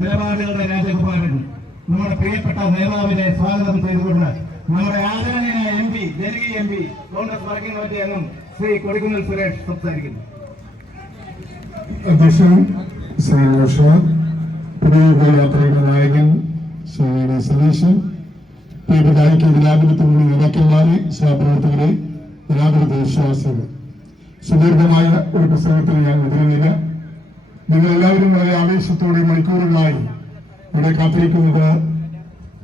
നിലപാടുകളുടെ രാജകുമാരൻ നമ്മുടെ പ്രിയപ്പെട്ട നേതാവിനെ സ്വാഗതം ചെയ്തുകൊണ്ട് നമ്മുടെ ആദരണീയ MP ജനകീയ MP കോൺഗ്രസ് വർക്കിംഗ് കമ്മിറ്റി അംഗം ശ്രീ കൊടിക്കുന്നിൽ സുരേഷ് സംസാരിക്കുന്നു. അധ്യക്ഷൻ ശ്രീ പുതിയ യാത്രയുടെ നായകൻ ശ്രീ സതീശൻ, പ്രിയപ്പെട്ട ജനാധിപത്യമുള്ള നേതാക്കന്മാരെ, സഹപ്രവർത്തകരെ, ജനാധിപത്യ വിശ്വാസികൾ, സുദീർഘമായ ഒരു പ്രസംഗത്തിന് ഞാൻ മുതിരുന്നില്ല. നിങ്ങൾ എല്ലാവരും വളരെ ആവേശത്തോടെ മണിക്കൂറുകളായി ഇവിടെ കാത്തിരിക്കുന്നത്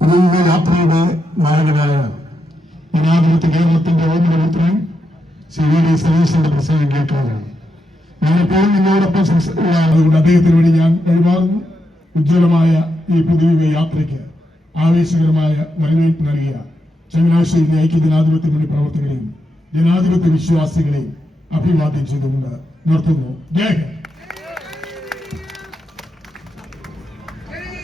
പുതിയ യാത്രയുടെ നായകനായ ജനാധിപത്യ കേരളത്തിന്റെ ഓർമ്മപുത്രൻ ശ്രീ സതീശന്റെ പ്രസംഗം കേൾക്കാനാണ്. ഞാനിപ്പോഴും നിങ്ങളോടൊപ്പം അതുകൊണ്ട് അദ്ദേഹത്തിന് വേണ്ടി ഞാൻ വഴിമാറുന്നു. ഉജ്ജ്വലമായ ഈ പുതിയ യാത്രയ്ക്ക് ആവേശകരമായ വരവേൽപ്പ് നൽകിയ ചങ്ങനാശ്ശേരി ഐക്യ ജനാധിപത്യ മുന്നണി പ്രവർത്തകരെയും ജനാധിപത്യ വിശ്വാസികളെയും അഭിവാദ്യം ചെയ്തുകൊണ്ട് നിർത്തുന്നു. ജയ്.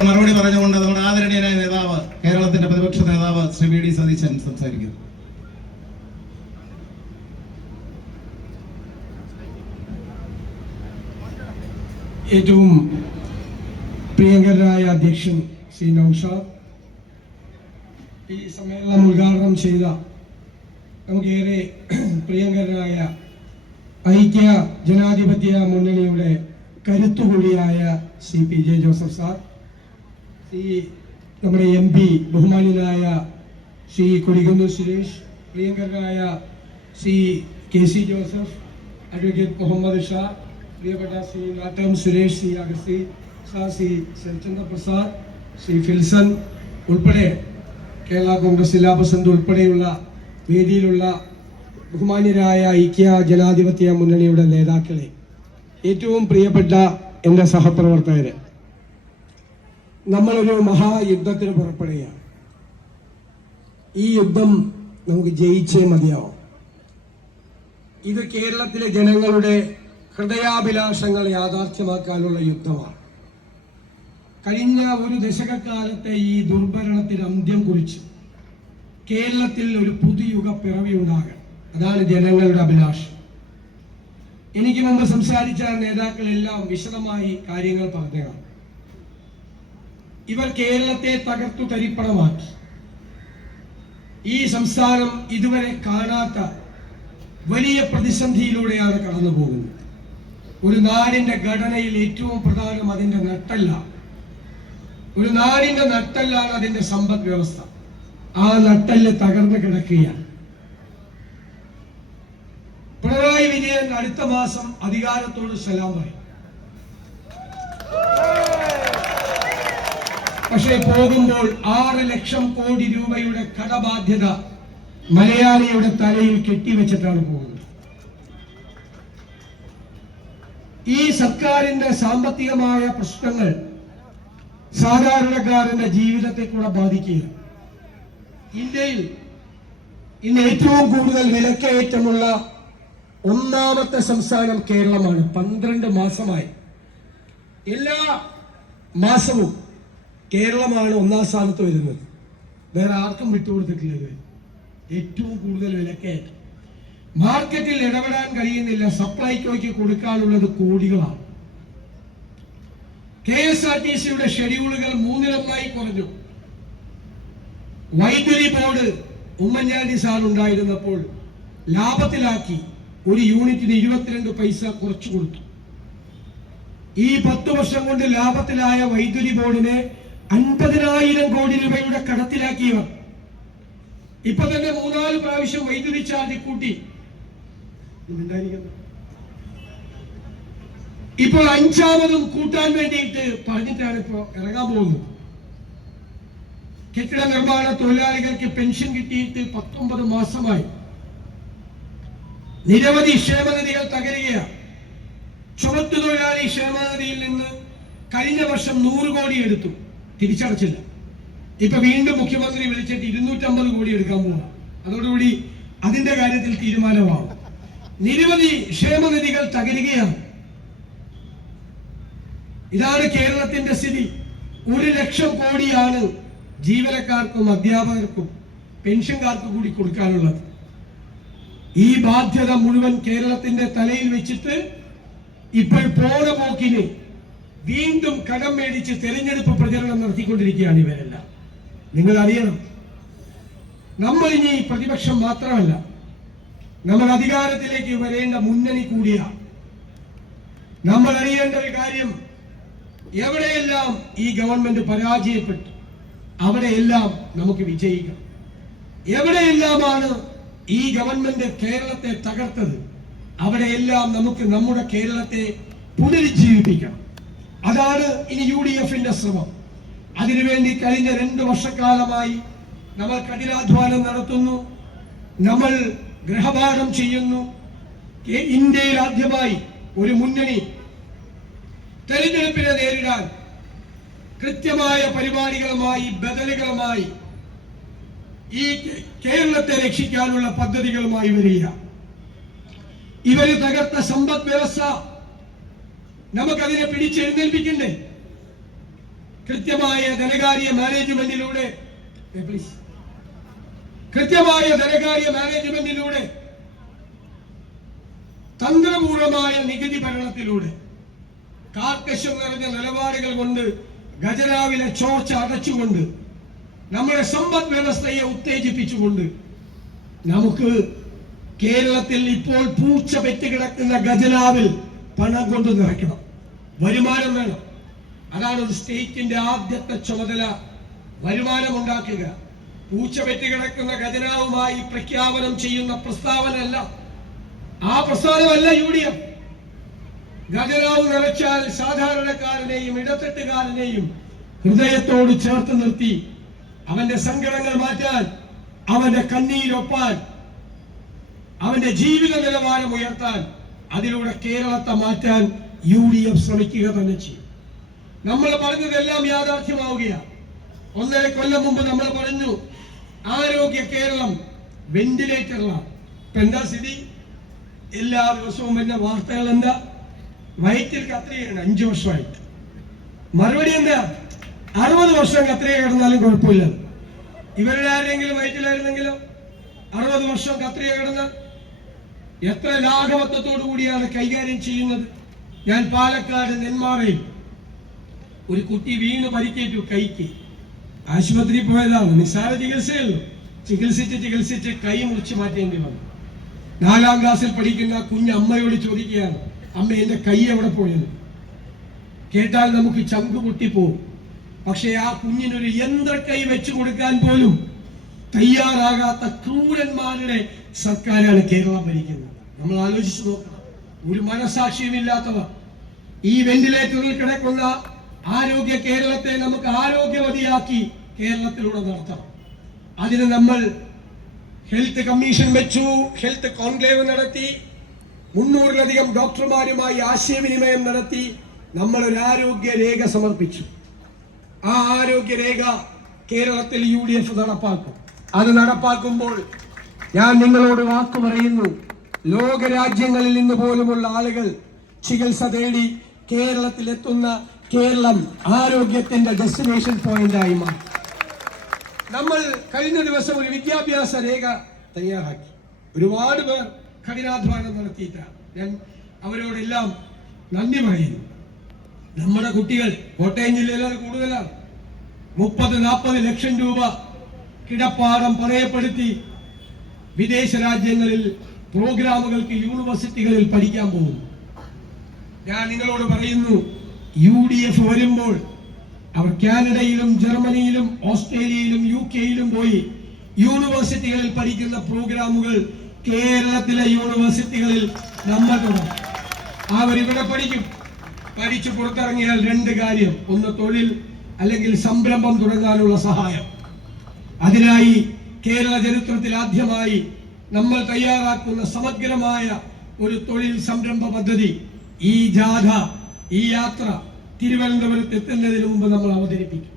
മറുപടി പറഞ്ഞുകൊണ്ട് നമ്മുടെ ആദരണീയനായ നേതാവ്, കേരളത്തിന്റെ പ്രതിപക്ഷ നേതാവ് ശ്രീ VD സതീശൻ സംസാരിക്കുന്നു. ഏറ്റവും പ്രിയങ്കരനായ അധ്യക്ഷൻ ശ്രീ നൗഷാദ്, ഈ സമ്മേളനം ഉദ്ഘാടനം ചെയ്ത നമുക്കേറെ പ്രിയങ്കരനായ ഐക്യ ജനാധിപത്യ മുന്നണിയുടെ കരുത്തുകൂടിയായ ശ്രീ PJ ജോസഫ് സാർ, ശ്രീ നമ്മുടെ MP ബഹുമാന്യനായ ശ്രീ കൊടിക്കുന്നിൽ സുരേഷ്, പ്രിയങ്കരനായ ശ്രീ KC ജോസഫ്, അഡ്വക്കേറ്റ് മുഹമ്മദ് ഷാ, പ്രിയപ്പെട്ട ശ്രീ നാട്ടം സുരേഷ്, ശ്രീ അഗസ്തി ഷാ, ശ്രീ ശരചന്ദ്ര പ്രസാദ്, ശ്രീ ഫിൽസൺ ഉൾപ്പെടെ കേരള കോൺഗ്രസ് ജില്ലാ പ്രസിഡന്റ് ഉൾപ്പെടെയുള്ള വേദിയിലുള്ള ബഹുമാന്യരായ ഐക്യ ജനാധിപത്യ മുന്നണിയുടെ നേതാക്കളെ, ഏറ്റവും പ്രിയപ്പെട്ട എൻ്റെ സഹപ്രവർത്തകരെ, നമ്മളൊരു മഹായുദ്ധത്തിന് പുറപ്പെടുകയാണ്. ഈ യുദ്ധം നമുക്ക് ജയിച്ചേ മതിയാവും. ഇത് കേരളത്തിലെ ജനങ്ങളുടെ ഹൃദയാഭിലാഷങ്ങൾ യാഥാർത്ഥ്യമാക്കാനുള്ള യുദ്ധമാണ്. കഴിഞ്ഞ ഒരു ദശകക്കാലത്തെ ഈ ദുർഭരണത്തിന് അന്ത്യം കുറിച്ച് കേരളത്തിൽ ഒരു പുതുയുഗ പിറവി ഉണ്ടാകണം. അതാണ് ജനങ്ങളുടെ അഭിലാഷം. എനിക്ക് മുമ്പ് സംസാരിച്ച നേതാക്കളെല്ലാം വിശദമായി കാര്യങ്ങൾ പറഞ്ഞതാണ്. ഇവർ കേരളത്തെ തകർത്തു തരിപ്പണമാക്കി. ഈ സംസ്ഥാനം ഇതുവരെ കാണാത്ത വലിയ പ്രതിസന്ധിയിലൂടെയാണ് കടന്നു പോകുന്നത്. ഒരു നാടിന്റെ ഘടനയിൽ ഏറ്റവും പ്രധാനം അതിന്റെ നട്ടല്ല. ഒരു നാടിന്റെ നട്ടല്ലാണ് അതിന്റെ സമ്പദ് വ്യവസ്ഥ. ആ നട്ടല് തകർന്നു കിടക്കുകയാണ്. പിണറായി വിജയൻ അടുത്ത മാസം അധികാരത്തോട് സലാം പറയും. പക്ഷേ പോകുമ്പോൾ 6 ലക്ഷം കോടി രൂപയുടെ കടബാധ്യത മലയാളിയുടെ തലയിൽ കെട്ടിവെച്ചിട്ടാണ് പോകുന്നത്. ഈ സർക്കാരിന്റെ സാമ്പത്തികമായ പ്രശ്നങ്ങൾ സാധാരണക്കാരന്റെ ജീവിതത്തെ കൂടെ ബാധിക്കുക. ഇന്ത്യയിൽ ഇന്ന് ഏറ്റവും കൂടുതൽ വിലക്കയറ്റമുള്ള ഒന്നാമത്തെ സംസ്ഥാനം കേരളമാണ്. 12 മാസമായി എല്ലാ മാസവും കേരളമാണ് ഒന്നാം സ്ഥാനത്ത് വരുന്നത്. വേറെ ആർക്കും വിട്ടുകൊടുത്തിട്ടില്ല. ഏറ്റവും കൂടുതൽ വിലക്കയറ്റം. മാർക്കറ്റിൽ ഇടപെടാൻ കഴിയുന്നില്ല. സപ്ലൈകോയ്ക്ക് കൊടുക്കാനുള്ളത് കോടികളാണ്. KSRTCയുടെ ഷെഡ്യൂളുകൾ 3 കുറഞ്ഞു. വൈദ്യുതി ബോർഡ് ഉമ്മൻചാണ്ടി സാർ ഉണ്ടായിരുന്നപ്പോൾ ലാഭത്തിലാക്കി. ഒരു യൂണിറ്റിന് 22 പൈസ കുറച്ചു കൊടുത്തു. ഈ 10 വർഷം കൊണ്ട് ലാഭത്തിലായ വൈദ്യുതി ബോർഡിനെ 50,000 കോടി രൂപയുടെ കടത്തിലാക്കിയവർ ഇപ്പൊ തന്നെ 3-4 പ്രാവശ്യം വൈദ്യുതി ചാർജ് കൂട്ടി. ഇപ്പോൾ 5ാമതും കൂട്ടാൻ വേണ്ടിയിട്ട് പറഞ്ഞിട്ടാണ് ഇപ്പോ ഇറങ്ങാൻ പോകുന്നത്. കെട്ടിട നിർമ്മാണ തൊഴിലാളികൾക്ക് പെൻഷൻ കിട്ടിയിട്ട് 19 മാസമായി. നിരവധി ക്ഷേമനിധികൾ തകരുകയാണ്. ചുമട്ടു തൊഴിലാളി ക്ഷേമനിധിയിൽ നിന്ന് കഴിഞ്ഞ വർഷം 100 കോടി എടുത്തു, തിരിച്ചടച്ചില്ല. ഇപ്പൊ വീണ്ടും മുഖ്യമന്ത്രി വിളിച്ചിട്ട് 250 കോടി എടുക്കാൻ പോവാ. അതോടുകൂടി അതിന്റെ കാര്യത്തിൽ തീരുമാനമാവും. നിരവധി ക്ഷേമനിധികൾ തകരുകയാണ്. ഇതാണ് കേരളത്തിന്റെ സ്ഥിതി. 1 ലക്ഷം കോടിയാണ് ജീവനക്കാർക്കും അധ്യാപകർക്കും പെൻഷൻകാർക്കും കൂടി കൊടുക്കാനുള്ളത്. ഈ ബാധ്യത മുഴുവൻ കേരളത്തിന്റെ തലയിൽ വെച്ചിട്ട് ഇപ്പോൾ പോണ പോക്കിന് വീണ്ടും കടം മേടിച്ച് തെരഞ്ഞെടുപ്പ് പ്രചരണം നടത്തിക്കൊണ്ടിരിക്കുകയാണ് ഇവരെല്ലാം. നിങ്ങൾ അറിയണം, നമ്മൾ ഇനി പ്രതിപക്ഷം മാത്രമല്ല, നമ്മൾ അധികാരത്തിലേക്ക് വരേണ്ട മുന്നണി കൂടിയാണ്. നമ്മൾ അറിയേണ്ട ഒരു കാര്യം, എവിടെയെല്ലാം ഈ ഗവൺമെന്റ് പരാജയപ്പെട്ടു അവിടെയെല്ലാം നമുക്ക് വിജയിക്കാം. എവിടെയെല്ലാമാണ് ഈ ഗവൺമെന്റ് കേരളത്തെ തകർത്തത് അവിടെയെല്ലാം നമുക്ക് നമ്മുടെ കേരളത്തെ പുനരുജ്ജീവിപ്പിക്കണം. അതാണ് ഇനി UDFന്റെ ശ്രമം. അതിനുവേണ്ടി കഴിഞ്ഞ 2 വർഷക്കാലമായി നമ്മൾ കഠിനാധ്വാനം നടത്തുന്നു, നമ്മൾ ഗൃഹപാഠം ചെയ്യുന്നു. ഇന്ത്യയിൽ ആദ്യമായി ഒരു മുന്നണി തെരഞ്ഞെടുപ്പിനെ നേരിടാൻ കൃത്യമായ പരിപാടികളുമായി, ബദലുകളുമായി, ഈ കേരളത്തെ രക്ഷിക്കാനുള്ള പദ്ധതികളുമായി വരിക. ഇവര് തകർത്ത സമ്പദ് വ്യവസ്ഥ നമുക്കതിനെ പിടിച്ചെഴുന്നേൽപ്പിക്കണ്ടേ? കൃത്യമായ ധനകാര്യ മാനേജ്മെന്റിലൂടെ തന്ത്രപൂർവമായ നികുതി ഭരണത്തിലൂടെ കാർക്കശ്യം നിറഞ്ഞ നിലപാടുകൾ കൊണ്ട് ഖജനാവിലെ ചോർച്ച അടച്ചുകൊണ്ട് നമ്മുടെ സമ്പദ് വ്യവസ്ഥയെ ഉത്തേജിപ്പിച്ചുകൊണ്ട് നമുക്ക് കേരളത്തിൽ ഇപ്പോൾ പൂച്ച പെറ്റുകിടക്കുന്ന ഖജനാവിൽ പണം കൊണ്ട് നിറയ്ക്കണം. വരുമാനം വേണം. അതാണ് ഒരു സ്റ്റേറ്റിന്റെ ആദ്യത്തെ ചുമതല, വരുമാനം ഉണ്ടാക്കുക. പൂച്ച പെറ്റുകിടക്കുന്ന ഖജനാവുമായി പ്രഖ്യാപനം ചെയ്യുന്ന പ്രസ്താവനയല്ല, ആ പ്രസ്ഥാനമല്ല UDF. ഖജനാവ് നിറച്ചാൽ സാധാരണക്കാരനെയും ഇടത്തട്ടുകാരനെയും ഹൃദയത്തോട് ചേർത്ത് നിർത്തി അവന്റെ സങ്കടങ്ങൾ മാറ്റാൻ, അവന്റെ കണ്ണീരൊപ്പാൻ, അവന്റെ ജീവിത നിലവാരം ഉയർത്താൻ, അതിലൂടെ കേരളത്തെ മാറ്റാൻ UDF ശ്രമിക്കുക തന്നെ ചെയ്യും. നമ്മൾ പറഞ്ഞതെല്ലാം യാഥാർത്ഥ്യമാവുകയാണ്. 1.5 കൊല്ലം മുമ്പ് നമ്മൾ പറഞ്ഞു ആരോഗ്യ കേരളം വെന്റിലേറ്ററിലാണ്. ഇപ്പൊ എന്താ സ്ഥിതി? എല്ലാ ദിവസവും വരുന്ന വാർത്തകൾ എന്താ? വയറ്റിൽ കത്രികയാണ് 5 വർഷമായിട്ട്. മറുപടി എന്താ? 60 വർഷം കത്രിക കിടന്നാലും കുഴപ്പമില്ല. ഇവരുടെ ആരെങ്കിലും വയറ്റിലായിരുന്നെങ്കിലും 60 വർഷം കത്രിക കിടന്നാൽ എത്ര ലാഘവത്വത്തോടു കൂടിയാണ് കൈകാര്യം ചെയ്യുന്നത്. ഞാൻ പാലക്കാട് നെന്മാറയിൽ ഒരു കുട്ടി വീണ് പരിക്കേറ്റു കൈക്ക്. ആശുപത്രിയിൽ പോയതാണ്, നിസ്സാര ചികിത്സയുള്ളൂ. ചികിത്സിച്ച് കൈ മുറിച്ച് മാറ്റേണ്ടി വന്നു. 4ാം ക്ലാസ്സിൽ പഠിക്കുന്ന കുഞ്ഞ് അമ്മയോട് ചോദിക്കുകയാണ്, അമ്മ എന്റെ കൈ എവിടെ പോയത്? കേട്ടാൽ നമുക്ക് ചങ്ക് പൊട്ടിപ്പോവും. പക്ഷെ ആ കുഞ്ഞിനൊരു യന്ത്രക്കൈ വെച്ചു കൊടുക്കാൻ പോലും തയ്യാറാകാത്ത ക്രൂരന്മാരുടെ സർക്കാരാണ് കേരളം ഭരിക്കുന്നത്. നമ്മൾ ആലോചിച്ചു നോക്കണം. ഒരു മനസാക്ഷിയുമില്ലാത്തവർ ഈ വെന്റിലേറ്ററിൽ കിടക്കുന്ന ആരോഗ്യ കേരളത്തെ നമുക്ക് ആരോഗ്യവതിയാക്കി കേരളത്തിലൂടെ നടത്തണം. അതിന് നമ്മൾ ഹെൽത്ത് കമ്മീഷൻ വെച്ചു, ഹെൽത്ത് കോൺക്ലേവ് നടത്തി, 300-ലധികം ഡോക്ടർമാരുമായി ആശയവിനിമയം നടത്തി നമ്മൾ ഒരു ആരോഗ്യ രേഖ സമർപ്പിച്ചു. ആ ആരോഗ്യ രേഖ കേരളത്തിൽ UDF നടപ്പാക്കും. അത് നടപ്പാക്കുമ്പോൾ ഞാൻ നിങ്ങളോട് വാക്കു പറയുന്നു, ലോകരാജ്യങ്ങളിൽ നിന്ന് പോലുമുള്ള ആളുകൾ ചികിത്സ തേടി കേരളത്തിലെത്തുന്ന കേരളം ആരോഗ്യത്തിന്റെ ഡെസ്റ്റിനേഷൻ പോയിന്റായി മാറി. നമ്മൾ കഴിഞ്ഞ ദിവസം ഒരു വിദ്യാഭ്യാസ രേഖ തയ്യാറാക്കി. ഒരുപാട് പേർ കഠിനാധ്വാനം നടത്തിയിട്ടാണ്. ഞാൻ അവരോടെല്ലാം നന്ദി പറയുന്നു. നമ്മുടെ കുട്ടികൾ കോട്ടയം ജില്ലയിൽ കൂടുതലാണ്. 30-40 ലക്ഷം രൂപ കിടപ്പാടം പറയപ്പെടുത്തി വിദേശ രാജ്യങ്ങളിൽ പ്രോഗ്രാമുകൾക്ക് യൂണിവേഴ്സിറ്റികളിൽ പഠിക്കാൻ പോകുന്നു. ഞാൻ നിങ്ങളോട് പറയുന്നു, UDF വരുമ്പോൾ അവർ കാനഡയിലും ജർമ്മനിയിലും ഓസ്ട്രേലിയയിലും UK-യിലും പോയി യൂണിവേഴ്സിറ്റികളിൽ പഠിക്കുന്ന പ്രോഗ്രാമുകൾ കേരളത്തിലെ യൂണിവേഴ്സിറ്റികളിൽ നമ്മൾ തുടങ്ങും. അവരിവിടെ പഠിച്ചു പുറത്തിറങ്ങിയാൽ 2 കാര്യം: ഒന്ന് തൊഴിൽ, അല്ലെങ്കിൽ സംരംഭം തുടങ്ങാനുള്ള സഹായം. അതിനായി കേരള ചരിത്രത്തിൽ ആദ്യമായി നമ്മൾ തയ്യാറാക്കുന്ന സമഗ്രമായ ഒരു തൊഴിൽ സംരംഭ പദ്ധതി, ഈ ജാഥ, ഈ യാത്ര തിരുവനന്തപുരത്ത് എത്തുന്നതിന് മുമ്പ് നമ്മൾ അവതരിപ്പിക്കും.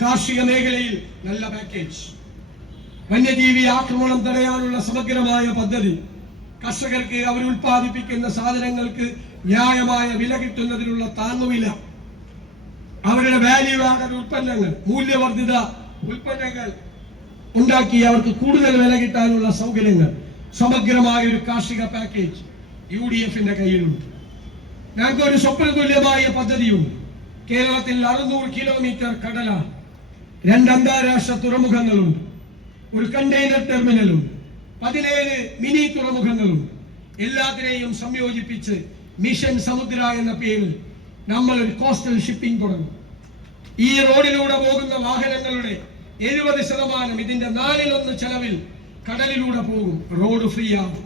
കാർഷിക മേഖലയിൽ നല്ല പാക്കേജ്, വന്യജീവി ആക്രമണം തടയാനുള്ള സമഗ്രമായ പദ്ധതി, കർഷകർക്ക് അവർ ഉൽപ്പാദിപ്പിക്കുന്ന സാധനങ്ങൾക്ക് ന്യായമായ വില കിട്ടുന്നതിനുള്ള താങ്ങുവില, അവരുടെ വാല്യൂ ആഡഡ് ഉൽപ്പന്നങ്ങൾ, മൂല്യവർദ്ധിത ഉൽപ്പന്നങ്ങൾ ഉണ്ടാക്കി അവർക്ക് കൂടുതൽ വില കിട്ടാനുള്ള സൗകര്യങ്ങൾ, സമഗ്രമായ ഒരു കാർഷിക പാക്കേജ് UDF-ന്റെ കയ്യിലുണ്ട്. ഞങ്ങൾക്ക് ഒരു സ്വപ്നതുല്യമായ പദ്ധതിയുണ്ട്. കേരളത്തിൽ 600 കിലോമീറ്റർ കടലാണ്, 2 അന്താരാഷ്ട്ര തുറമുഖങ്ങളുണ്ട്, ഒരു കണ്ടെയ്നർ ടെർമിനലുണ്ട്, 17 മിനി തുറമുഖങ്ങളുണ്ട്. എല്ലാത്തിനെയും സംയോജിപ്പിച്ച് മിഷൻ സമുദ്ര എന്ന പേരിൽ നമ്മൾ ഒരു കോസ്റ്റൽ ഷിപ്പിംഗ് തുടങ്ങും. ഈ റോഡിലൂടെ പോകുന്ന വാഹനങ്ങളുടെ 70% ഇതിന്റെ 1/4 ചെലവിൽ കടലിലൂടെ പോകും. റോഡ് ഫ്രീ ആകും.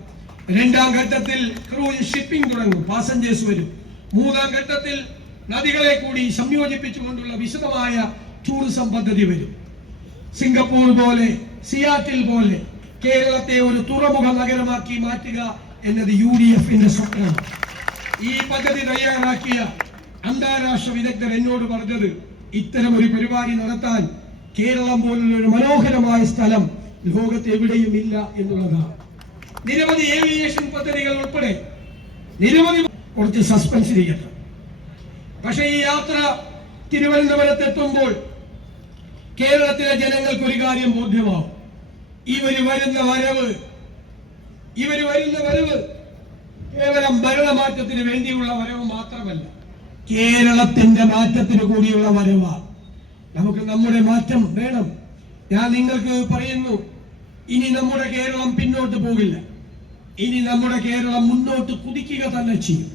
2ാം ഘട്ടത്തിൽ ക്രൂയിസ് ഷിപ്പിംഗ് തുടങ്ങും, പാസഞ്ചേഴ്സ് വരും. 3ാം ഘട്ടത്തിൽ നദികളെ കൂടി സംയോജിപ്പിച്ചുകൊണ്ടുള്ള വിശദമായ ടൂറിസം പദ്ധതി വരും. സിംഗപ്പൂർ പോലെ, സിയാറ്റിൽ പോലെ കേരളത്തെ ഒരു തുറമുഖ നഗരമാക്കി മാറ്റുക എന്നത് UDFന്റെ സ്വപ്നമാണ്. ഈ പദ്ധതി തയ്യാറാക്കിയ അന്താരാഷ്ട്ര വിദഗ്ധർ എന്നോട് പറഞ്ഞത്, ഇത്തരം ഒരു പരിപാടി നടത്താൻ കേരളം പോലുള്ള ഒരു മനോഹരമായ സ്ഥലം ലോകത്ത് എവിടെയും ഇല്ല എന്നുള്ളതാണ്. നിരവധി ഏവിയേഷൻ പദ്ധതികൾ ഉൾപ്പെടെ നിരവധി കുറച്ച് സസ്പെൻസ് ചെയ്യട്ടെ. പക്ഷേ ഈ യാത്ര തിരുവനന്തപുരത്ത് എത്തുമ്പോൾ കേരളത്തിലെ ജനങ്ങൾക്ക് ഒരു കാര്യം ബോധ്യമാവും. ഇവര് വരുന്ന വരവ് കേവലം ഭരണമാറ്റത്തിന് വേണ്ടിയുള്ള വരവ് മാത്രമല്ല, കേരളത്തിന്റെ മാറ്റത്തിന് കൂടിയുള്ള വരവാണ്. നമുക്ക് നമ്മുടെ മാറ്റം വേണം. ഞാൻ നിങ്ങൾക്ക് പറയുന്നു, ഇനി നമ്മുടെ കേരളം പിന്നോട്ട് പോകില്ല. ഇനി നമ്മുടെ കേരളം മുന്നോട്ട് കുതിക്കുക തന്നെ ചെയ്യും.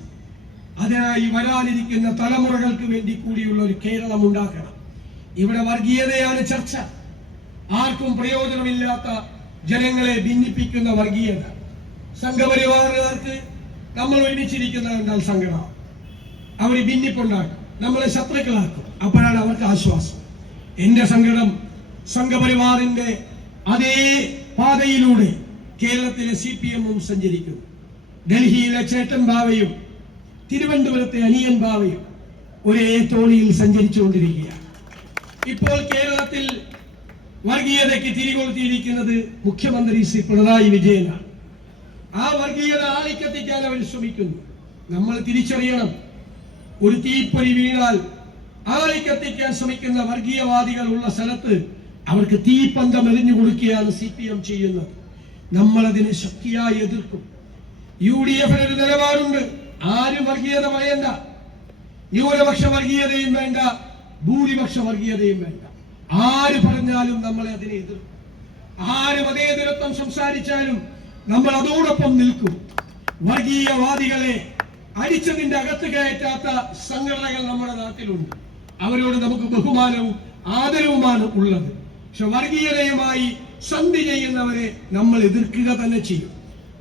അതിനായി വരാനിരിക്കുന്ന തലമുറകൾക്ക് വേണ്ടി കൂടിയുള്ള ഒരു കേരളം ഉണ്ടാക്കണം. ഇവിടെ വർഗീയതയാണ് ചർച്ച. ആർക്കും പ്രയോജനമില്ലാത്ത ജനങ്ങളെ ഭിന്നിപ്പിക്കുന്ന വർഗീയത. സംഘപരിവാറുകാർക്ക് നമ്മൾ ഒരുമിച്ചിരിക്കുന്നത് കണ്ടാൽ സങ്കടം. അവർ ഭിന്നിപ്പുണ്ടാക്കും, നമ്മളെ ശത്രുക്കളാക്കും. അപ്പോഴാണ് അവർക്ക് ആശ്വാസം. എന്റെ സങ്കടം സംഘപരിവാറിന്റെ അതേ പാതയിലൂടെ കേരളത്തിലെ CPM-ഉം സഞ്ചരിക്കുന്നു. ഡൽഹിയിലെ ചേട്ടൻ ബാവയും തിരുവനന്തപുരത്തെ അനിയൻ ബാവയും ഒരേ തോണിയിൽ സഞ്ചരിച്ചുകൊണ്ടിരിക്കുകയാണ്. ഇപ്പോൾ കേരളത്തിൽ വർഗീയതയ്ക്ക് തിരികൊളുത്തിയിരിക്കുന്നത് മുഖ്യമന്ത്രി ശ്രീ പിണറായി വിജയനാണ്. ആ വർഗീയത ആളിക്കത്തിക്കാൻ അവർ ശ്രമിക്കുന്നു. നമ്മൾ തിരിച്ചറിയണം, ഒരു തീപ്പൊരി വീണാൽ ആളിക്കത്തിക്കാൻ ശ്രമിക്കുന്ന വർഗീയവാദികൾ ഉള്ള സ്ഥലത്ത് അവർക്ക് തീപ്പന്തം എറിഞ്ഞു കൊടുക്കുകയാണ് CPM ചെയ്യുന്നത്. നമ്മളതിനെ ശക്തിയായി എതിർക്കും. UDF-ന് ഒരു നിലപാടുണ്ട്. ആരും വർഗീയത പറയണ്ട. ന്യൂനപക്ഷ വർഗീയതയും വേണ്ട, ഭൂരിപക്ഷ വർഗീയതയും വേണ്ട. ആര് പറഞ്ഞാലും നമ്മളെ അതിനെ എതിർക്കും. ആര് മതേതരത്വം സംസാരിച്ചാലും നമ്മൾ അതോടൊപ്പം നിൽക്കും. വർഗീയവാദികളെ അടിച്ചതിന്റെ അകത്ത് കയറ്റാത്ത സംഘടനകൾ നമ്മുടെ നാട്ടിലുണ്ട്. അവരോട് നമുക്ക് ബഹുമാനവും ആദരവുമാണ് ഉള്ളത്. പക്ഷെ വർഗീയതയുമായി സന്ധി ചെയ്യുന്നവരെ നമ്മൾ എതിർക്കുക തന്നെ ചെയ്യും.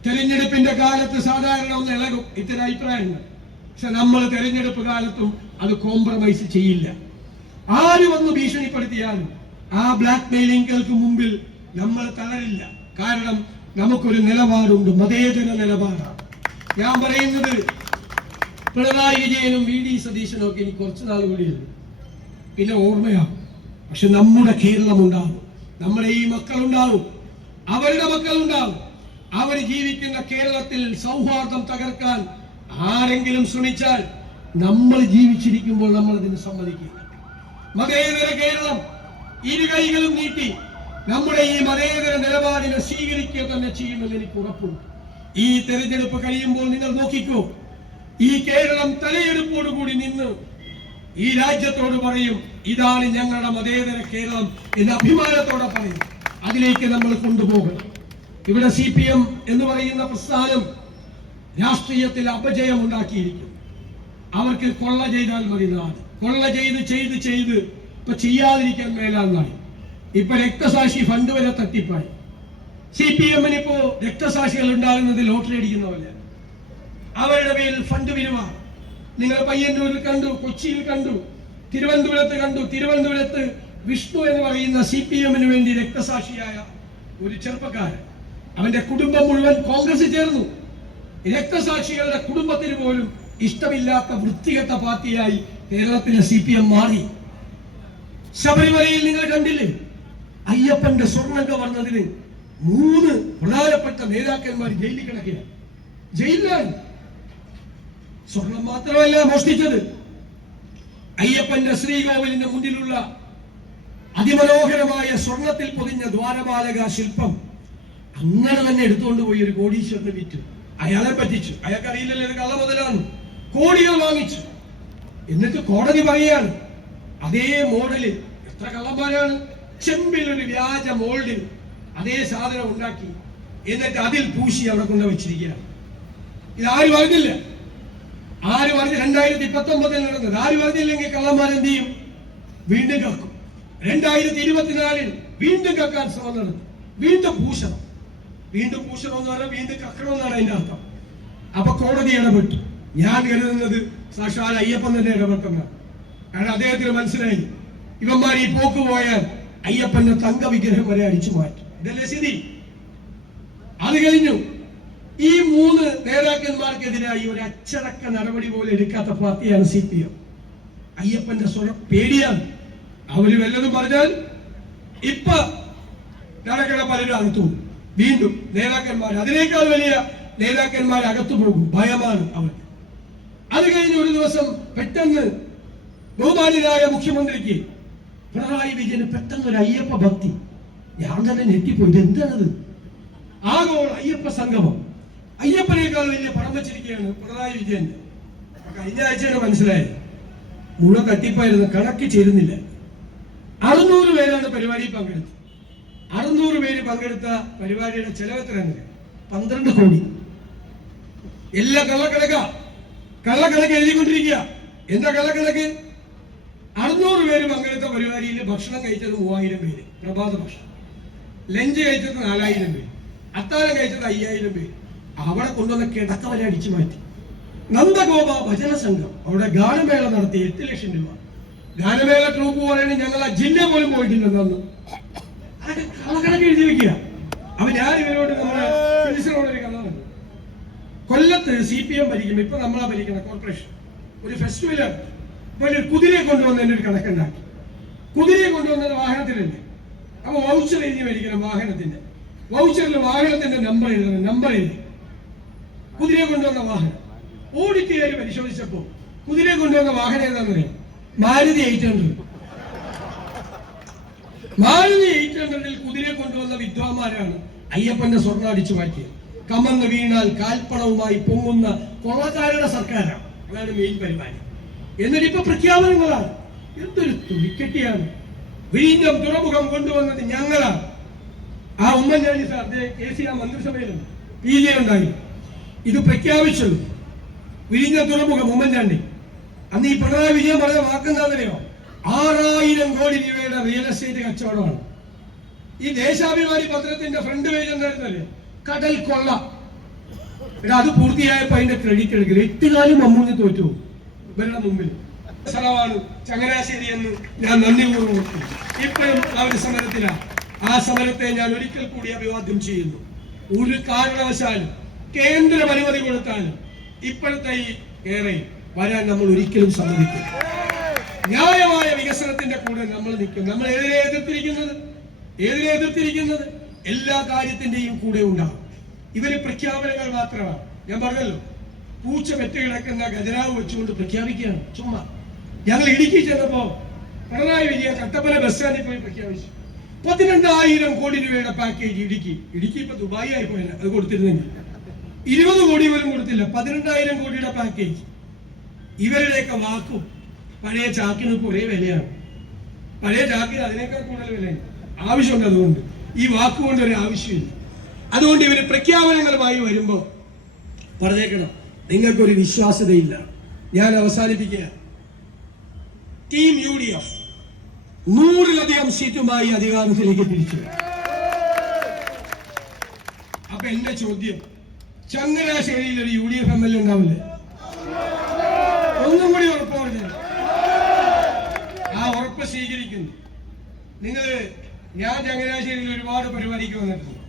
തെരഞ്ഞെടുപ്പിന്റെ കാലത്ത് സാധാരണ ഒന്ന് ഇളകും ഇത്തരം അഭിപ്രായങ്ങൾ. പക്ഷെ നമ്മൾ തെരഞ്ഞെടുപ്പ് കാലത്തും അത് കോംപ്രമൈസ് ചെയ്യില്ല. ആര് വന്ന് ഭീഷണിപ്പെടുത്തിയാലും ആ ബ്ലാക്ക് മെയിലിംഗുകൾക്ക് മുമ്പിൽ നമ്മൾ തളരില്ല. കാരണം നമുക്കൊരു നിലപാടുണ്ട്, മതേതര നിലപാടാണ്. ഞാൻ പറയുന്നത്, പിണറായി വിജയനും VD സതീശനും ഒക്കെ ഇനി കുറച്ചു നാൾ കൂടിയുള്ളൂ, പിന്നെ ഓർമ്മയാകും. പക്ഷെ നമ്മുടെ കേരളം ഉണ്ടാവും, നമ്മുടെ ഈ മക്കളുണ്ടാവും, അവരുടെ മക്കളുണ്ടാവും. അവർ ജീവിക്കുന്ന കേരളത്തിൽ സൗഹാർദ്ദം തകർക്കാൻ ആരെങ്കിലും ശ്രമിച്ചാൽ നമ്മൾ ജീവിച്ചിരിക്കുമ്പോൾ നമ്മൾ അതിന് സമ്മതിക്കില്ല. മതേതര കേരളം ഇരു കൈകളും നീട്ടി നമ്മുടെ ഈ മതേതര നിലപാടിനെ സ്വീകരിക്കുക തന്നെ ചെയ്യുമെന്ന് എനിക്ക് ഉറപ്പുണ്ട്. ഈ തെരഞ്ഞെടുപ്പ് കഴിയുമ്പോൾ നിങ്ങൾ നോക്കിക്കോ, ഈ കേരളം തലയെടുപ്പോടുകൂടി നിന്ന് ഈ രാജ്യത്തോട് പറയും, ഇതാണ് ഞങ്ങളുടെ മതേതര കേരളം എന്ന് അഭിമാനത്തോടെ പറയും. അതിലേക്ക് നമ്മൾ കൊണ്ടുപോകണം. ഇവിടെ CPM എന്ന് പറയുന്ന പ്രസ്ഥാനം രാഷ്ട്രീയത്തിൽ അപജയം ഉണ്ടാക്കിയിരിക്കും. അവർക്ക് കൊള്ള ചെയ്താൽ മതി നാട്. കൊള്ള ചെയ്ത് ഇപ്പൊ ചെയ്യാതിരിക്കാൻ മേലാന്നായി. ഇപ്പൊ രക്തസാക്ഷി ഫണ്ട് വരെ തട്ടിപ്പായി. CPM-ന് ഇപ്പോ രക്തസാക്ഷികൾ ഉണ്ടാകുന്നത് ലോട്ടറി അടിക്കുന്ന പോലെ. അവരുടെ പേരിൽ ഫണ്ട് പിരിവാ. നിങ്ങൾ പയ്യന്നൂരിൽ കണ്ടു, കൊച്ചിയിൽ കണ്ടു, തിരുവനന്തപുരത്ത് കണ്ടു. തിരുവനന്തപുരത്ത് വിഷ്ണു എന്ന് പറയുന്ന CPM-ന് വേണ്ടി രക്തസാക്ഷിയായ ഒരു ചെറുപ്പക്കാരൻ, അവന്റെ കുടുംബം മുഴുവൻ കോൺഗ്രസിൽ ചേർന്നു. രക്തസാക്ഷികളുടെ കുടുംബത്തിന് പോലും ഇഷ്ടമില്ലാത്ത വൃത്തികെട്ട പാർട്ടിയായി കേരളത്തിലെ CPM മാറി. ശബരിമലയിൽ നിങ്ങൾ കണ്ടില്ലേ, അയ്യപ്പന്റെ സ്വർണം കവർന്നതിന് 3 പ്രധാനപ്പെട്ട നേതാക്കന്മാർ ജയിലിൽ കിടക്കുക. ജയിലിലാണ്. സ്വർണം മാത്രമല്ല മോഷ്ടിച്ചത്, അയ്യപ്പന്റെ ശ്രീകോവിലിന്റെ മുന്നിലുള്ള അതിമനോഹരമായ സ്വർണത്തിൽ പൊതിഞ്ഞ ദ്വാരപാലക ശില്പം അങ്ങനെ തന്നെ എടുത്തുകൊണ്ട് പോയി ഒരു കോടീശ്വരന് വിറ്റു. അയാളെ പറ്റിച്ചു. അയാൾക്ക് അറിയില്ലല്ലോ ഇത് കള്ള മുതലാണ്. കോടികൾ വാങ്ങിച്ചു. എന്നിട്ട് കോടതി പറയുകയാണ് അതേ മോഡലിൽ എത്ര കള്ളന്മാരാണ്, ചെമ്പിൽ ഒരു വ്യാജ മോൾഡിൽ അതേ സാധനം ഉണ്ടാക്കി എന്നിട്ട് അതിൽ പൂശി അവിടെ കൊണ്ട് വെച്ചിരിക്കുകയാണ്. ഇതാരും പറഞ്ഞില്ല, ആരും പറഞ്ഞ് 2019 നടന്നത് ആരും പറഞ്ഞില്ലെങ്കിൽ കള്ളന്മാർ എന്ത് ചെയ്യും? വീണ്ടും കക്കും. 2024 വീണ്ടും കക്കാൻ ശ്രമം നടത്തും. വീണ്ടും പൂശണം. വീണ്ടും പൂശണം എന്ന് പറഞ്ഞാൽ വീണ്ടും കക്കണമെന്നാണ് അതിന്റെ അർത്ഥം. അപ്പൊ കോടതി ഇടപെട്ടു. ഞാൻ കരുതുന്നത് സാക്ഷാൽ അയ്യപ്പൻ തന്നെ ഇടപെട്ടെന്നാണ്. കാരണം അദ്ദേഹത്തിന് മനസ്സിലായി ഇവന്മാർ ഈ പോക്ക് പോയാൽ അയ്യപ്പന്റെ തങ്ക വിഗ്രഹം വരെ അടിച്ചു മാറ്റും. ഇതല്ലേ സ്ഥിതി. അത് കഴിഞ്ഞു. ഈ 3 നേതാക്കന്മാർക്കെതിരായി ഒരു അച്ചടക്ക നടപടി പോലും എടുക്കാത്ത പാർട്ടിയാണ് CPM. അയ്യപ്പന്റെ സ്വരം പേടിയാണ്. അവര് വല്ലതും പറഞ്ഞാൽ ഇപ്പൊ നടക്കണ പലരും അകത്തു പോകും. വീണ്ടും നേതാക്കന്മാർ, അതിനേക്കാൾ വലിയ നേതാക്കന്മാർ അകത്തു പോകും. ഭയമാണ് അവർ. അത് കഴിഞ്ഞ് ഒരു ദിവസം പെട്ടെന്ന് ബഹുമാന്യനായ മുഖ്യമന്ത്രിക്ക് പിണറായി വിജയന് പെട്ടെന്ന് ഒരു അയ്യപ്പ ഭക്തി. ഞാൻ തന്നെ ഞെട്ടിപ്പോയി. എന്താണത്? ആഗോള അയ്യപ്പ സംഗമം. അയ്യപ്പനേക്കാൾ വലിയ പണം വെച്ചിരിക്കുകയാണ് പിണറായി വിജയൻ. കഴിഞ്ഞ ആഴ്ചയാണ് മനസ്സിലായത്. മുഴുവൻ തട്ടിപ്പായിരുന്നു, കണക്ക് ചേരുന്നില്ല. 600 പേരാണ് പരിപാടിയിൽ പങ്കെടുത്തത്. 600 പേര് പങ്കെടുത്ത പരിപാടിയുടെ ചെലവെത്രയാണ്? 12 കോടി. എല്ലാം കള്ളക്കണക്ക് എഴുതിക്കൊണ്ടിരിക്കുക. എന്താ കള്ളക്കണക്ക്? 600 പേര് പങ്കെടുത്ത പരിപാടിയിൽ ഭക്ഷണം കഴിച്ചത് 3000 പേര്, പ്രഭാത ഭക്ഷണം. ലഞ്ച് കഴിച്ചത് 4000 പേര്, അത്താഴം കഴിച്ചത് 5000 പേര്. അവിടെ കൊണ്ടുവന്ന കിടക്ക വരെ അടിച്ചു മാറ്റി. നന്ദഗോപ ഭജന സംഘം അവിടെ ഗാനമേള നടത്തി 8 ലക്ഷം രൂപ. ഗാനമേള ട്രൂപ്പ് പറയുന്നത് ഞങ്ങൾ ആ ജില്ല പോലും പോയിട്ടില്ലെന്ന്. അതൊക്കെ കള്ളക്കണക്ക് എഴുതി വെക്കുക. അപ്പൊ ഞാൻ ഇവരോട് നമ്മുടെ മിനിസ്റ്ററോടൊരു കഥ പറഞ്ഞു. കൊല്ലത്ത് CPM ഭരിക്കും. ഇപ്പൊ നമ്മളാ ഭരിക്കുന്ന കോർപ്പറേഷൻ. ഒരു ഫെസ്റ്റിവലാണ്. ഇപ്പൊ ഒരു കുതിരയെ കൊണ്ടുവന്നതിന്റെ ഒരു കണക്കുണ്ടാക്കി. കുതിരയെ കൊണ്ടുവന്നത് വാഹനത്തിലല്ലേ. അപ്പൊ വൗച്ചർ എഴുതി മേടിക്കണം വാഹനത്തിന്റെ. വൗച്ചറിൽ വാഹനത്തിന്റെ നമ്പർ എഴുതണം. നമ്പർ എഴുതി കുതിരയെ കൊണ്ടുവന്ന വാഹനം ഓഡിറ്റ് കയറി പരിശോധിച്ചപ്പോ കുതിരയെ കൊണ്ടുവന്ന വാഹനം ഏതാണെന്നറിയാം? മാരുതി 800. മാരുതി 800ൽ കുതിരയെ കൊണ്ടുവന്ന വിദ്വാന്മാരാണ് അയ്യപ്പന്റെ സ്വർണ്ണം അടിച്ചു മാറ്റിയത്. കമന്ന് വീണാൽ കാൽപ്പണവുമായി പൊങ്ങുന്ന കൊള്ളക്കാരുടെ സർക്കാരാണ്. അതാണ് മെയിൻ പരിപാടി. എന്നിട്ട് ഇപ്പൊ പ്രഖ്യാപനങ്ങളാണ്. എന്തൊരു തുടിക്കെട്ടിയാണ്. വിഴിഞ്ഞം തുറമുഖം കൊണ്ടുവന്നത് ഞങ്ങളാണ്. ആ ഉമ്മൻചാണ്ടി സാർ KCR മന്ത്രിസഭയിലുണ്ട്, PJ ഉണ്ടായി. ഇത് പ്രഖ്യാപിച്ചത് വിഴിഞ്ഞം തുറമുഖം ഉമ്മൻചാണ്ടി. അന്ന് ഈ പിണറായി വിജയൻ പറഞ്ഞ വാക്കെന്താണെന്നറിയോ? 6000 കോടി രൂപയുടെ റിയൽ എസ്റ്റേറ്റ് കച്ചവടമാണ്. ഈ ദേശാഭിമാനി പത്രത്തിന്റെ ഫ്രണ്ട് പേജ് എന്തായിരുന്നല്ലേ? കടൽ കൊള്ള. അത് പൂർത്തിയായപ്പോ അതിന്റെ ക്രെഡിറ്റ് എടുക്കില്ല. 8 കാലം മമ്മൂഞ്ഞ് തോറ്റു ഇവരുടെ മുമ്പിൽ. സ്ഥലമാണ് ചങ്ങനാശ്ശേരി എന്ന് ഞാൻ നന്ദിപൂർവ്വം ഇപ്പോഴും ആ ഒരു സമരത്തിലാണ്. ആ സമരത്തെ ഞാൻ ഒരിക്കൽ കൂടി അഭിവാദ്യം ചെയ്യുന്നു. ഒരു കാരണവശാലും കേന്ദ്രം അനുമതി കൊടുത്താലും ഇപ്പോഴത്തെ ഈ ഏറെ വരാൻ നമ്മൾ ഒരിക്കലും സമ്മതിക്കും. ന്യായമായ വികസനത്തിന്റെ കൂടെ നമ്മൾ നിൽക്കും. നമ്മൾ ഏതിനെ എതിർത്തിരിക്കുന്നത് എല്ലാ കാര്യത്തിന്റെയും കൂടെ ഉണ്ടാകും. ഇവര് പ്രഖ്യാപനങ്ങൾ മാത്രമാണ്. ഞാൻ പറഞ്ഞല്ലോ, പൂച്ച പെറ്റ് കിടക്കുന്ന ഖജനാവ് വെച്ചുകൊണ്ട് പ്രഖ്യാപിക്കുകയാണ് ചുമ്മാ. ഞങ്ങൾ ഇടുക്കി ചെന്നപ്പോ പിണറായി വിജയൻ കട്ടപ്പന ബസ് സ്റ്റാൻഡിൽ പോയി പ്രഖ്യാപിച്ചു 12,000 കോടി രൂപയുടെ പാക്കേജ്. ഇടുക്കി ഇപ്പൊ ദുബായി ആയി പോയത്. അത് കൊടുത്തിരുന്നെങ്കിൽ 20 കോടി പോലും കൊടുത്തില്ല. 12,000 കോടിയുടെ പാക്കേജ്. ഇവരുടെയൊക്കെ വാക്കും പഴയ ചാക്കിന് ഒരേ വിലയാണ്. പഴയ ചാക്കിന് അതിനേക്കാൾ കൂടുതൽ വിലയാണ്. ആവശ്യമുണ്ട്. അതുകൊണ്ട് ഈ വാക്കുകൊണ്ട് ഒരു ആവശ്യമില്ല. അതുകൊണ്ട് ഇവര് പ്രഖ്യാപനങ്ങളുമായി വരുമ്പോ പറഞ്ഞേക്കണം, നിങ്ങൾക്കൊരു വിശ്വാസ്യതയില്ല. ഞാൻ അവസാനിപ്പിക്കുക. ടീം UDF 100-ലധികം സീറ്റുമായി അധികാരത്തിലേക്ക് തിരിച്ചു. അപ്പൊ എന്റെ ചോദ്യം, ചങ്ങനാശ്ശേരിയിൽ ഒരു UDF MLA ഉണ്ടാവില്ലേ? ഒന്നും കൂടി ഉറപ്പ് പറഞ്ഞു. ആ ഉറപ്പ് സ്വീകരിക്കുന്നു. ഞാൻ ചങ്ങനാശ്ശേരിയിൽ ഒരുപാട് പരിപാടിക്ക് വന്നിട്ടുണ്ട്.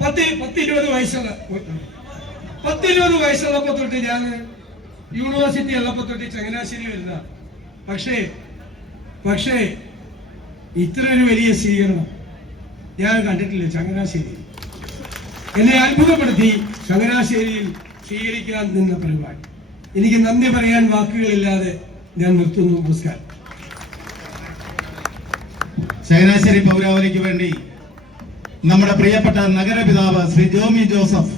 10-20 വയസ്സുള്ളപ്പോ തൊട്ട് ഞാൻ യൂണിവേഴ്സിറ്റി ഉള്ളപ്പോ തൊട്ട് ചങ്ങനാശ്ശേരി വരുന്ന. പക്ഷേ ഇത്ര ഒരു വലിയ സ്വീകരണം ഞാൻ കണ്ടിട്ടില്ല ചങ്ങനാശ്ശേരി. എന്നെ അത്ഭുതപ്പെടുത്തി ചങ്ങനാശ്ശേരിയിൽ സ്വീകരിക്കാൻ നിന്ന പരിപാടി. എനിക്ക് നന്ദി പറയാൻ വാക്കുകളില്ലാതെ ഞാൻ നിർത്തുന്നു. നമസ്കാരം. ചങ്ങനാശ്ശേരി പൗരാവലിക്ക് വേണ്ടി നമ്മുടെ പ്രിയപ്പെട്ട നഗരപിതാവ് ശ്രീ ജോമി ജോസഫ്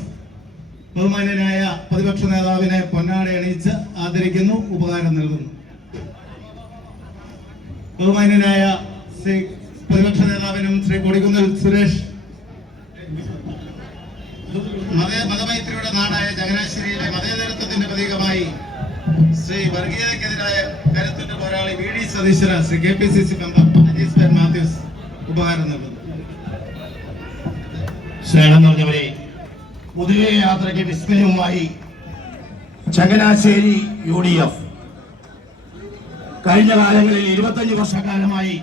ബഹുമാന്യനായ പ്രതിപക്ഷ നേതാവിനെ പൊന്നാട അണിയിച്ച് ആദരിക്കുന്നു, ഉപകാരം നൽകുന്നു. ബഹുമാന്യനായ ശ്രീ പ്രതിപക്ഷ നേതാവിനും ശ്രീ കൊടിക്കുന്നിൽ സുരേഷ്, മതമൈത്രിയുടെ നാടായ ചങ്ങനാശ്ശേരിയിലെ മതേതരത്വത്തിന്റെ പ്രതീകമായി ശ്രീ വർഗീയതയ്ക്കെതിരായ കരുത്തുറ്റ പോരാളി വി ഡി സതീശ്വര, ശ്രീ KPCC മെമ്പർ അജീസ് പെൻ മാത്യൂസ് ഉപഹാരം നൽകുന്നു. സ്നേഹം നിറഞ്ഞവരെ, പുതിയ യാത്രയ്ക്ക് വിസ്മയവുമായി ചങ്ങനാശ്ശേരി UDF കഴിഞ്ഞ കാലങ്ങളിൽ 25 വർഷക്കാലമായി